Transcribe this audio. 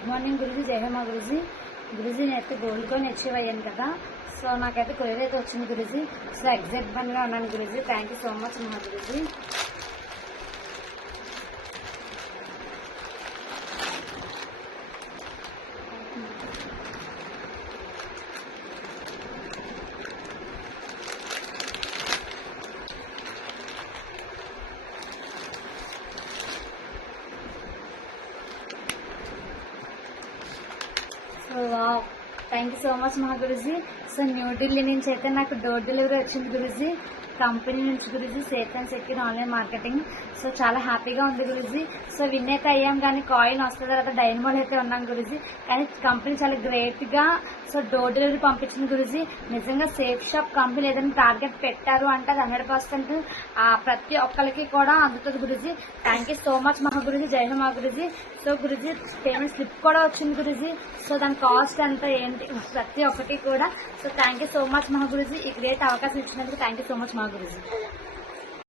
Good morning Guruji, జై హేమ గురుజీ. గురుజీ నేనైతే gold coin achieve అయ్యాను కదా. సో నాకైతే కొరియర్ అయితే వచ్చింది గురుజీ. సో ఎగ్జైట్మెంట్ గా ఉన్నాను Guruji. Thank you so much మహా Guruji. So wow, thank you so much మహా గురుజీ. సో న్యూఢిల్లీ నుంచి అయితే నాకు డోర్ డెలివరీ వచ్చింది గురుజీ. కంపెనీ నుంచి Guruji, safe and secure online marketing. So చాలా హ్యాపీగా ఉంది గురుజీ. సో విన్ అయితే అయ్యాం కానీ కాయిన్ వస్తుంది తర్వాత డైనమోల్ అయితే ఉన్నాం గురుజీ. కానీ కంపెనీ చాలా గ్రేట్ గా సో డోర్ డెలివరీ పంపించింది గురుజీ. నిజంగా సేఫ్ షాప్ కంపెనీ ఏదైనా టార్గెట్ పెట్టారు అంటే అది 100% ప్రతి ఒక్కరికి కూడా అందుతుంది Guruji. Thank you so much మహా గురుజీ, జై Hema Guruji. So Guruji payment slip కూడా వచ్చింది గురుజీ. సో దాని కాస్ట్ ఎంత ఏంటి ప్రతి ఒక్కటి కూడా. So thank you so much మహా గురుజీ. ఈ గ్రేట్ అవకాశం ఇచ్చినందుకు థ్యాంక్ యూ సో మచ్ మహా గురుజీ.